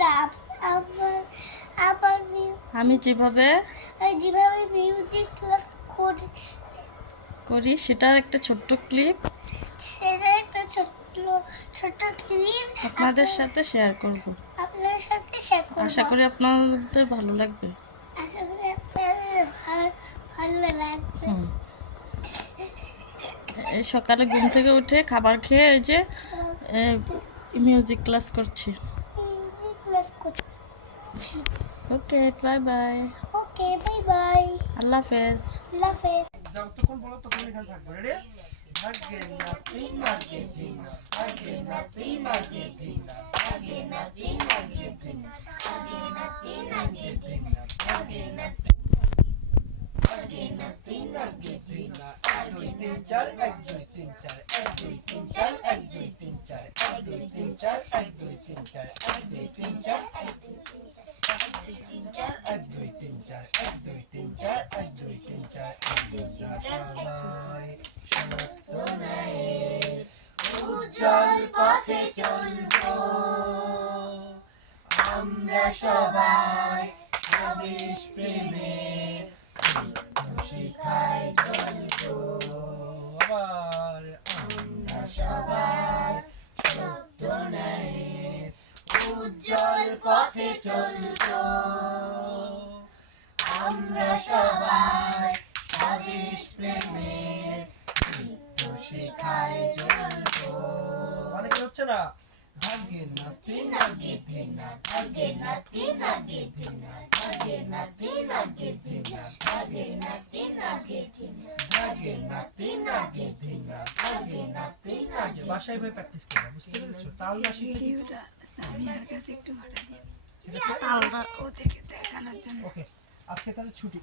বন্ধুরা, আমার আমার আমি যেভাবে যেভাবে মিউজিক ক্লাস করি সেটার একটা ছোট্ট ক্লিপ সেটা একটা ছোট্ট ক্লিপ আপনাদের সাথে শেয়ার করব। আপনার সাথে শেয়ার করব। আশা করি আপনাদের ভালো লাগবে। আশা করি আপনাদের ভালো লাগবে। এই সকালে ঘুম থেকে উঠে খাবার খেয়ে এই যে মিউজিক ক্লাস করছি। মিউজিক ক্লাস করছি। ওকে, বাই বাই। ওকে, বাই বাই। আল্লাহ হাফেজ। আল্লাহ হাফেজ। যতক্ষণ বলো তখন এখানে থাকবো। Ready? Again, nothing, again, again, nothing, again, again, nothing, again, again, nothing, again, again, nothing. Again, nothing, again, এক দুই তিন চার, এক দুই তিন চার, এক দুই তিন চার, এক দুই তিন চার, এক দুই তিন চার, এক দুই তিন চার, এক দুই তিন চার, এক দুই তিন চার, এক দুই তিন চার, এক দুই তিন চার, এক দুই তিন চার, এক দুই তিন চার, সবাই সত্য ন্যায়ের উজ্জ্বল পথে চলবো, আমরা সবাই স্বদেশ প্রেমের শিখায় চলবো, আবার আমরা সবাই সত্য ন্যায়ের উজ্জ্বল পথে চলবো, আমরা সবাই স্বদেশ প্রেমের শিখায় চলবো। মানে কি হচ্ছে না? Again, nothing, again, again, nothing, again, again, nothing, again, again, nothing, again, nothing, again, nothing, again. বাসায় ভাই প্র্যাকটিস করো, বুঝতে পেরেছো? তাল না শিখলে ভিডিওটা সামিয়ার কাছে একটু পাঠিয়ে দিন। ঠিক আছে? তালটা ওদেরকে দেখানোর জন্য। ওকে, আজকে তাহলে ছুটি।